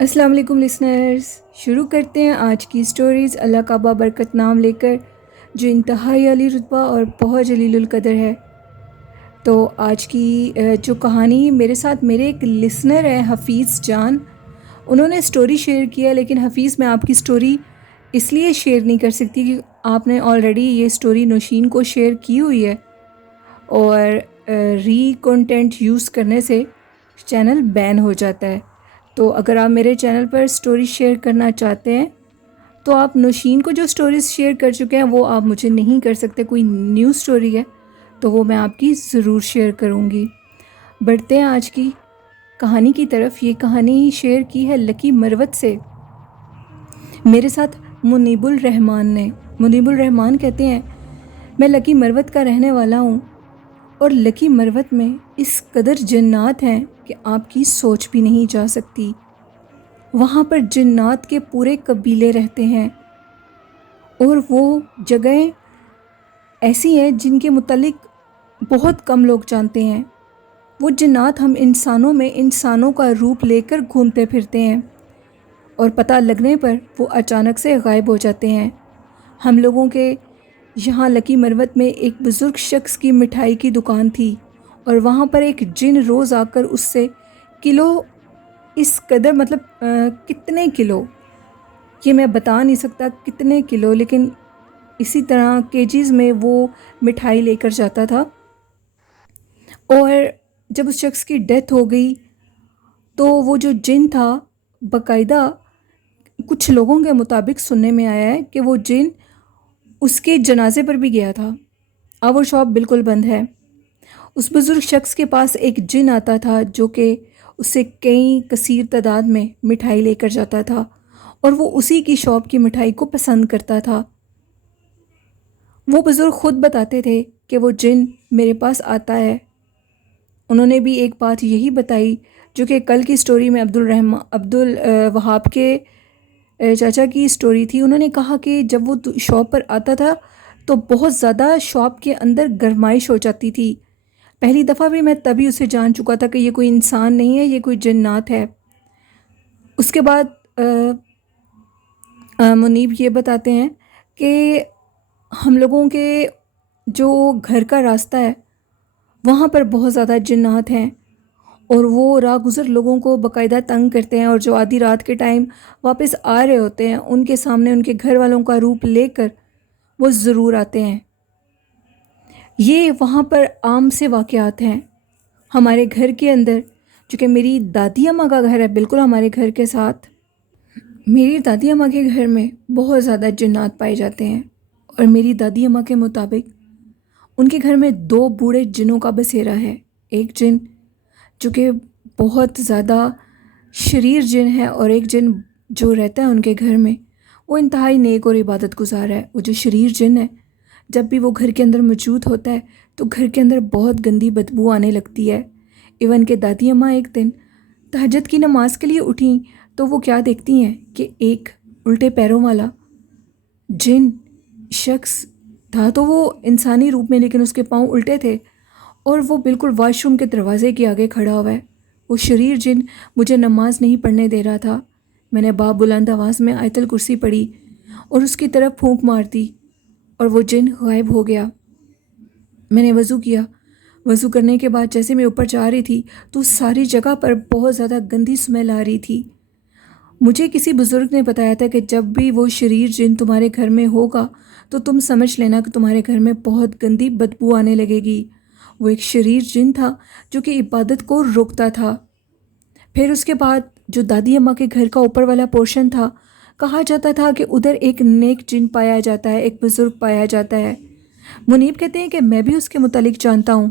السلام علیکم لسنرز، شروع کرتے ہیں آج کی سٹوریز اللہ کا بابرکت نام لے کر، جو انتہائی علی رتبہ اور بہت جلیل القدر ہے۔ تو آج کی جو کہانی میرے ساتھ میرے ایک لسنر ہیں حفیظ جان، انہوں نے سٹوری شیئر کیا، لیکن حفیظ میں آپ کی سٹوری اس لیے شیئر نہیں کر سکتی کہ آپ نے آلریڈی یہ سٹوری نوشین کو شیئر کی ہوئی ہے، اور ری کنٹینٹ یوز کرنے سے چینل بین ہو جاتا ہے۔ تو اگر آپ میرے چینل پر سٹوری شیئر کرنا چاہتے ہیں تو آپ نوشین کو جو سٹوریز شیئر کر چکے ہیں وہ آپ مجھے نہیں کر سکتے۔ کوئی نیو سٹوری ہے تو وہ میں آپ کی ضرور شیئر کروں گی۔ بڑھتے ہیں آج کی کہانی کی طرف۔ یہ کہانی شیئر کی ہے لکی مروت سے، میرے ساتھ منیب الرحمان نے۔ منیب الرحمان کہتے ہیں، میں لکی مروت کا رہنے والا ہوں، اور لکی مروت میں اس قدر جنات ہیں کہ آپ کی سوچ بھی نہیں جا سکتی۔ وہاں پر جنات کے پورے قبیلے رہتے ہیں، اور وہ جگہیں ایسی ہیں جن کے متعلق بہت کم لوگ جانتے ہیں۔ وہ جنات ہم انسانوں میں انسانوں کا روپ لے کر گھومتے پھرتے ہیں، اور پتہ لگنے پر وہ اچانک سے غائب ہو جاتے ہیں۔ ہم لوگوں کے یہاں لکی مروت میں ایک بزرگ شخص کی مٹھائی کی دکان تھی، اور وہاں پر ایک جن روز آ کر اس سے کلو، اس قدر مطلب کتنے کلو یہ میں بتا نہیں سکتا کتنے کلو، لیکن اسی طرح کیجیز میں وہ مٹھائی لے کر جاتا تھا۔ اور جب اس شخص کی ڈیتھ ہو گئی تو وہ جو جن تھا، باقاعدہ کچھ لوگوں کے مطابق سننے میں آیا ہے کہ وہ جن اس کے جنازے پر بھی گیا تھا۔ اب وہ شاپ بالکل بند ہے۔ اس بزرگ شخص کے پاس ایک جن آتا تھا جو کہ اس سے کئی کثیر تعداد میں مٹھائی لے کر جاتا تھا، اور وہ اسی کی شاپ کی مٹھائی کو پسند کرتا تھا۔ وہ بزرگ خود بتاتے تھے کہ وہ جن میرے پاس آتا ہے۔ انہوں نے بھی ایک بات یہی بتائی جو کہ کل کی سٹوری میں عبد الوہاب کے چاچا کی سٹوری تھی۔ انہوں نے کہا کہ جب وہ شاپ پر آتا تھا تو بہت زیادہ شاپ کے اندر گرمائش ہو جاتی تھی۔ پہلی دفعہ بھی میں تبھی اسے جان چکا تھا کہ یہ کوئی انسان نہیں ہے، یہ کوئی جنات ہے۔ اس کے بعد منیب یہ بتاتے ہیں کہ ہم لوگوں کے جو گھر کا راستہ ہے وہاں پر بہت زیادہ جنات ہیں، اور وہ راہ گزر لوگوں کو باقاعدہ تنگ کرتے ہیں، اور جو آدھی رات کے ٹائم واپس آ رہے ہوتے ہیں ان کے سامنے ان کے گھر والوں کا روپ لے کر وہ ضرور آتے ہیں۔ یہ وہاں پر عام سے واقعات ہیں۔ ہمارے گھر کے اندر، جو کہ میری دادی اماں کا گھر ہے بالکل ہمارے گھر کے ساتھ، میری دادی اماں کے گھر میں بہت زیادہ جنات پائے جاتے ہیں، اور میری دادی اماں کے مطابق ان کے گھر میں 2 بوڑھے جنوں کا بسیرا ہے۔ ایک جن جو کہ بہت زیادہ شریر جن ہے، اور ایک جن جو رہتا ہے ان کے گھر میں وہ انتہائی نیک اور عبادت گزار ہے۔ وہ جو شریر جن ہے، جب بھی وہ گھر کے اندر موجود ہوتا ہے تو گھر کے اندر بہت گندی بدبو آنے لگتی ہے۔ ایون کہ دادی اماں ایک دن تہجد کی نماز کے لیے اٹھیں تو وہ کیا دیکھتی ہیں کہ ایک الٹے پیروں والا جن شخص تھا، تو وہ انسانی روپ میں لیکن اس کے پاؤں الٹے تھے، اور وہ بالکل واش روم کے دروازے کے آگے کھڑا ہوا ہے۔ وہ شریر جن مجھے نماز نہیں پڑھنے دے رہا تھا۔ میں نے بلند آواز میں آیت الکرسی پڑھی اور اس کی طرف پھونک مار دی، اور وہ جن غائب ہو گیا۔ میں نے وضو کیا۔ وضو کرنے کے بعد جیسے میں اوپر جا رہی تھی تو ساری جگہ پر بہت زیادہ گندی سمیل آ رہی تھی۔ مجھے کسی بزرگ نے بتایا تھا کہ جب بھی وہ شریر جن تمہارے گھر میں ہوگا تو تم سمجھ لینا کہ تمہارے گھر میں بہت گندی بدبو آنے لگے گی۔ وہ ایک شریر جن تھا جو کہ عبادت کو روکتا تھا۔ پھر اس کے بعد جو دادی اماں کے گھر کا اوپر والا پورشن تھا، کہا جاتا تھا کہ ادھر ایک نیک جن پایا جاتا ہے، ایک بزرگ پایا جاتا ہے۔ منیب کہتے ہیں کہ میں بھی اس کے متعلق جانتا ہوں۔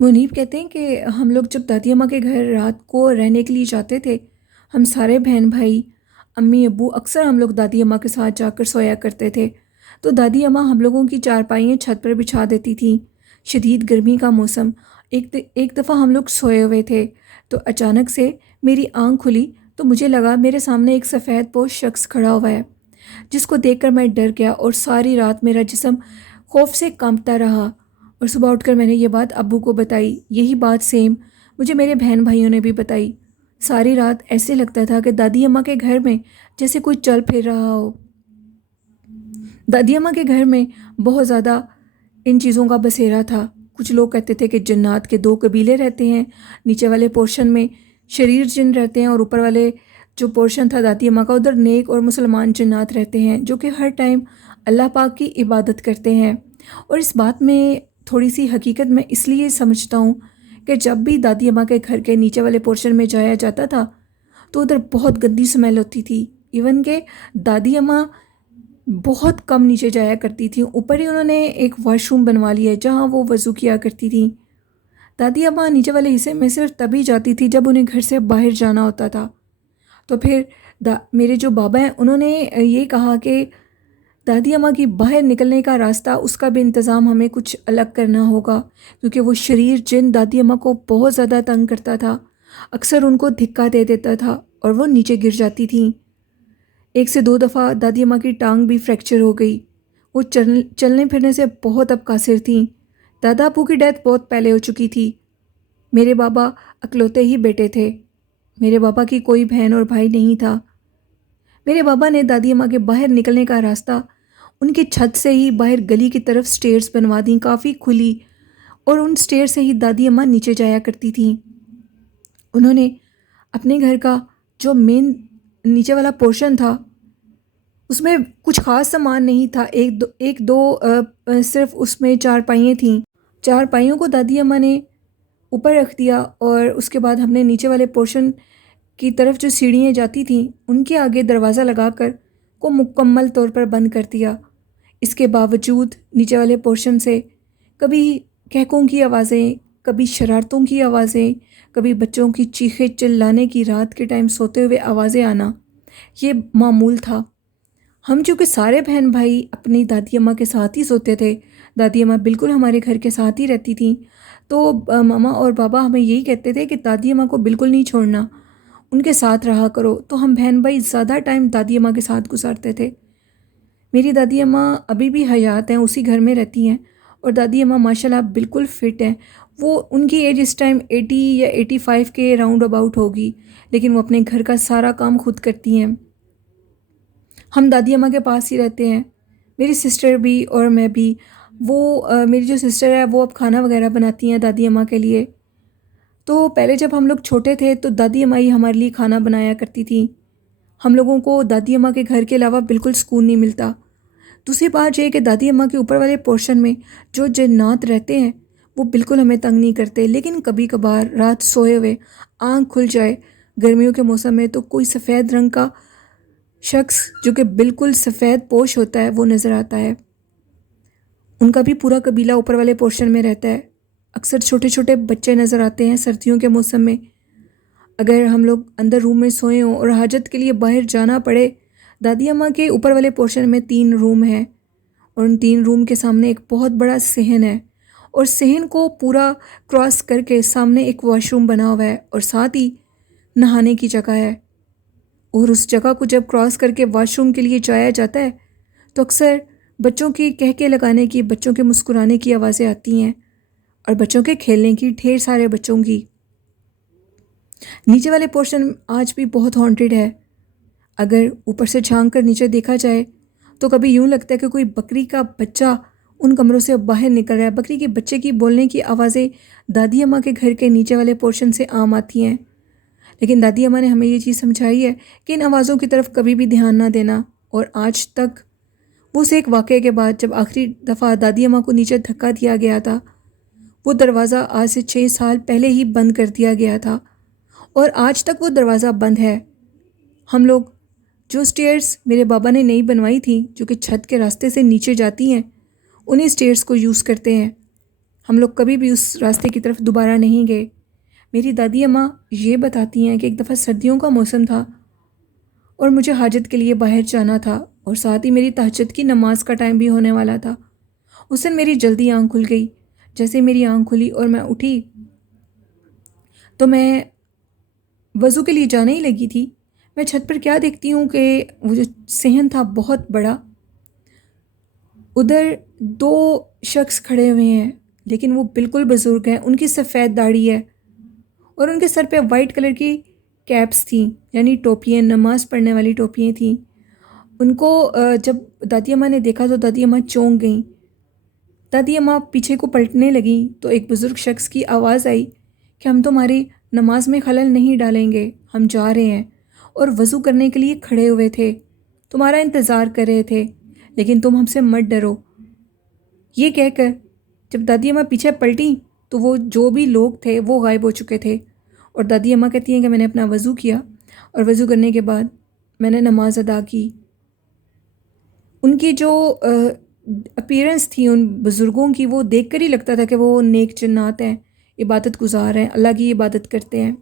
منیب کہتے ہیں کہ ہم لوگ جب دادی اماں کے گھر رات کو رہنے کے لیے جاتے تھے، ہم سارے بہن بھائی، امی ابو، اکثر ہم لوگ دادی اماں کے ساتھ جا کر سویا کرتے تھے۔ تو دادی اماں ہم لوگوں کی چارپائیاں چھت پر بچھا دیتی تھیں۔ شدید گرمی کا موسم، ایک دفعہ ہم لوگ سوئے ہوئے تھے تو اچانک سے میری آنکھ کھلی تو مجھے لگا میرے سامنے ایک سفید پوش شخص کھڑا ہوا ہے، جس کو دیکھ کر میں ڈر گیا، اور ساری رات میرا جسم خوف سے کانپتا رہا۔ اور صبح اٹھ کر میں نے یہ بات ابو کو بتائی۔ یہی بات سیم مجھے میرے بہن بھائیوں نے بھی بتائی۔ ساری رات ایسے لگتا تھا کہ دادی اماں کے گھر میں جیسے کوئی چل پھر رہا ہو۔ دادی اماں کے گھر میں بہت زیادہ ان چیزوں کا بسیرا تھا۔ کچھ لوگ کہتے تھے کہ جنات کے 2 قبیلے رہتے ہیں، نیچے والے پورشن میں شریر جن رہتے ہیں اور اوپر والے جو پورشن تھا دادی اماں کا ادھر نیک اور مسلمان جنات رہتے ہیں جو کہ ہر ٹائم اللہ پاک کی عبادت کرتے ہیں۔ اور اس بات میں تھوڑی سی حقیقت میں اس لیے سمجھتا ہوں کہ جب بھی دادی اماں کے گھر کے نیچے والے پورشن میں جایا جاتا تھا تو ادھر بہت گندی سمیل ہوتی تھی۔ ایون کہ دادی اماں بہت کم نیچے جایا کرتی تھیں، اوپر ہی انہوں نے ایک واش روم بنوا لیا ہے جہاں وہ وضو کیا کرتی تھیں۔ دادی اماں نیچے والے حصے میں صرف تبھی جاتی تھی جب انہیں گھر سے باہر جانا ہوتا تھا۔ تو پھر میرے جو بابا ہیں انہوں نے یہ کہا کہ دادی اماں کی باہر نکلنے کا راستہ اس کا بھی انتظام ہمیں کچھ الگ کرنا ہوگا، کیونکہ وہ شریر جن دادی اماں کو بہت زیادہ تنگ کرتا تھا، اکثر ان کو دھکا دے دیتا تھا اور وہ نیچے گر جاتی تھیں۔ 1 سے 2 دفعہ دادی اماں کی ٹانگ بھی فریکچر ہو گئی۔ وہ چلنے پھرنے سے بہت اب قاصر تھیں۔ دادا ابو کی ڈیتھ بہت پہلے ہو چکی تھی۔ میرے بابا اکلوتے ہی بیٹے تھے۔ میرے بابا کی کوئی بہن اور بھائی نہیں تھا۔ میرے بابا نے دادی اماں کے باہر نکلنے کا راستہ ان کی چھت سے ہی باہر گلی کی طرف سٹیئرز بنوا دیں، کافی کھلی، اور ان سٹیئر سے ہی دادی اماں نیچے جایا کرتی تھیں۔ انہوں نے اپنے گھر کا جو مین نیچے والا پورشن تھا اس میں کچھ خاص سامان نہیں تھا، ایک دو صرف اس میں 4 پائیاں تھیں۔ 4 پائیوں کو دادی اماں نے اوپر رکھ دیا اور اس کے بعد ہم نے نیچے والے پورشن کی طرف جو سیڑھیاں جاتی تھیں ان کے آگے دروازہ لگا کر کو مکمل طور پر بند کر دیا۔ اس کے باوجود نیچے والے پورشن سے کبھی کہکوں کی آوازیں، کبھی شرارتوں کی آوازیں، کبھی بچوں کی چیخیں چلانے کی، رات کے ٹائم سوتے ہوئے آوازیں آنا، یہ معمول تھا۔ ہم چونکہ سارے بہن بھائی اپنی دادی اماں کے ساتھ ہی سوتے تھے، دادی اماں بالکل ہمارے گھر کے ساتھ ہی رہتی تھیں، تو ماما اور بابا ہمیں یہی کہتے تھے کہ دادی اماں کو بالکل نہیں چھوڑنا، ان کے ساتھ رہا کرو۔ تو ہم بہن بھائی زیادہ ٹائم دادی اماں کے ساتھ گزارتے تھے۔ میری دادی اماں ابھی بھی حیات ہیں، اسی گھر میں رہتی ہیں، اور دادی اماں ماشاءاللہ بالکل فٹ ہیں۔ وہ ان کی ایج اس ٹائم 80 یا 85 کے راؤنڈ اباؤٹ ہوگی، لیکن وہ اپنے گھر کا سارا کام خود کرتی ہیں۔ ہم دادی اماں کے پاس ہی رہتے ہیں، میری سسٹر بھی اور میں بھی۔ میری جو سسٹر ہے وہ اب کھانا وغیرہ بناتی ہیں دادی اماں کے لیے۔ تو پہلے جب ہم لوگ چھوٹے تھے تو دادی اماں ہی ہمارے لیے کھانا بنایا کرتی تھیں۔ ہم لوگوں کو دادی اماں کے گھر کے علاوہ بالکل سکون نہیں ملتا۔ دوسری بات یہ کہ دادی اماں کے اوپر والے پورشن میں جو جنات رہتے ہیں وہ بالکل ہمیں تنگ نہیں کرتے، لیکن کبھی کبھار رات سوئے ہوئے آنکھ کھل جائے گرمیوں کے موسم میں تو کوئی سفید رنگ کا شخص جو کہ بالکل سفید پوش ہوتا ہے وہ نظر آتا ہے۔ ان کا بھی پورا قبیلہ اوپر والے پورشن میں رہتا ہے۔ اکثر چھوٹے چھوٹے بچے نظر آتے ہیں سردیوں کے موسم میں۔ اگر ہم لوگ اندر روم میں سوئے ہوں اور حاجت کے لیے باہر جانا پڑے، دادی اماں کے اوپر والے پورشن میں 3 روم ہیں، اور ان 3 روم کے سامنے ایک بہت بڑا صحن ہے، اور صحن کو پورا کراس کر کے سامنے ایک واش روم بنا ہوا ہے اور ساتھ ہی نہانے کی جگہ ہے۔ اور اس جگہ کو جب کراس کر کے واش روم کے لیے جایا جاتا ہے تو اکثر بچوں کی کہکے لگانے کی، بچوں کے مسکرانے کی آوازیں آتی ہیں، اور بچوں کے کھیلنے کی، ڈھیر سارے بچوں کی۔ نیچے والے پورشن آج بھی بہت ہانٹڈ ہے۔ اگر اوپر سے جھانک کر نیچے دیکھا جائے تو کبھی یوں لگتا ہے کہ کوئی بکری کا بچہ ان کمروں سے باہر نکل رہا ہے۔ بکری کے بچے کی بولنے کی آوازیں دادی اماں کے گھر کے نیچے والے پورشن سے عام آتی ہیں، لیکن دادی اماں نے ہمیں یہ چیز سمجھائی ہے کہ ان آوازوں کی طرف کبھی بھی دھیان نہ دینا۔ اور آج تک وہ اس ایک واقعے کے بعد جب آخری دفعہ دادی اماں کو نیچے دھکا دیا گیا تھا، وہ دروازہ آج سے 6 سال پہلے ہی بند کر دیا گیا تھا، اور آج تک وہ دروازہ بند ہے۔ ہم لوگ جو سٹیئرز میرے بابا نے نئی بنوائی تھیں جو کہ چھت کے راستے سے نیچے جاتی ہیں، انہیں سٹیئرز کو یوز کرتے ہیں۔ ہم لوگ کبھی بھی اس راستے کی طرف دوبارہ نہیں گئے۔ میری دادی اماں یہ بتاتی ہیں کہ ایک دفعہ سردیوں کا موسم تھا اور مجھے حاجت کے لیے باہر جانا تھا، اور ساتھ ہی میری تہجد کی نماز کا ٹائم بھی ہونے والا تھا۔ اس دن میری جلدی آنکھ کھل گئی۔ جیسے میری آنکھ کھلی اور میں اٹھی تو میں وضو کے لیے جانے ہی لگی تھی، میں چھت پر کیا دیکھتی ہوں کہ وہ جو صحن تھا بہت بڑا، ادھر 2 شخص کھڑے ہوئے ہیں، لیکن وہ بالکل بزرگ ہیں، ان کی سفید داڑھی ہے اور ان کے سر پہ وائٹ کلر کی کیپس تھیں، یعنی ٹوپیاں، نماز پڑھنے والی ٹوپیاں تھیں. ان کو جب دادی اماں نے دیکھا تو دادی اماں چونک گئیں. دادی اماں پیچھے کو پلٹنے لگیں تو ایک بزرگ شخص کی آواز آئی کہ ہم تمہاری نماز میں خلل نہیں ڈالیں گے، ہم جا رہے ہیں اور وضو کرنے کے لیے کھڑے ہوئے تھے، تمہارا انتظار کر رہے تھے، لیکن تم ہم سے مت ڈرو. یہ کہہ کر جب دادی اماں پیچھے پلٹیں تو وہ جو بھی لوگ تھے وہ غائب ہو چکے تھے. اور دادی اماں کہتی ہیں کہ میں نے اپنا وضو کیا اور وضو کرنے کے بعد میں نے نماز ادا کی. ان کی جو اپیرنس تھی ان بزرگوں کی، وہ دیکھ کر ہی لگتا تھا کہ وہ نیک جنات ہیں، عبادت گزار ہیں، اللہ کی عبادت کرتے ہیں.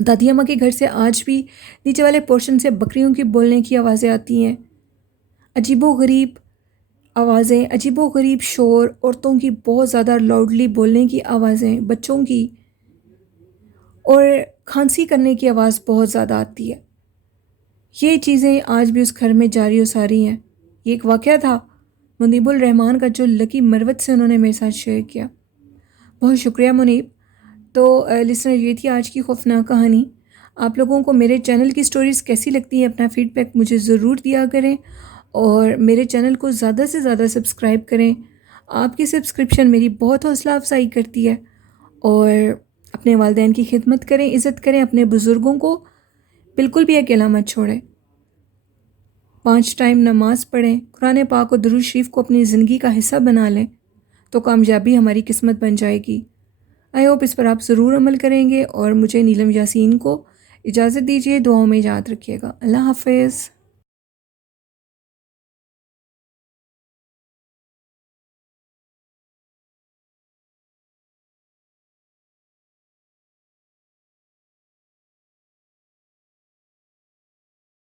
دادی اماں کے گھر سے آج بھی نیچے والے پورشن سے بکریوں کی بولنے کی آوازیں آتی ہیں، عجیب و غریب آوازیں، عجیب و غریب شور، عورتوں کی بہت زیادہ لاؤڈلی بولنے کی آوازیں، بچوں کی، اور کھانسی کرنے کی آواز بہت زیادہ آتی ہے. یہ چیزیں آج بھی اس گھر میں جاری و ساری ہیں. یہ ایک واقعہ تھا منیب الرحمان کا جو لکی مروت سے انہوں نے میرے ساتھ شیئر کیا. بہت شکریہ منیب. تو لسنر، یہ تھی آج کی خوفناک کہانی. آپ لوگوں کو میرے چینل کی سٹوریز کیسی لگتی ہیں؟ اپنا فیڈ بیک مجھے ضرور دیا کریں اور میرے چینل کو زیادہ سے زیادہ سبسکرائب کریں. آپ کی سبسکرپشن میری بہت حوصلہ افزائی کرتی ہے. اور اپنے والدین کی خدمت کریں، عزت کریں، اپنے بزرگوں کو بالکل بھی اکیلا مت چھوڑیں. 5 ٹائم نماز پڑھیں، قرآن پاک اور درود شریف کو اپنی زندگی کا حصہ بنا لیں تو کامیابی ہماری قسمت بن جائے گی. آئی ہوپ اس پر آپ ضرور عمل کریں گے. اور مجھے نیلم یاسین کو اجازت دیجیے، دعاؤں میں یاد رکھیے گا. اللہ حافظ.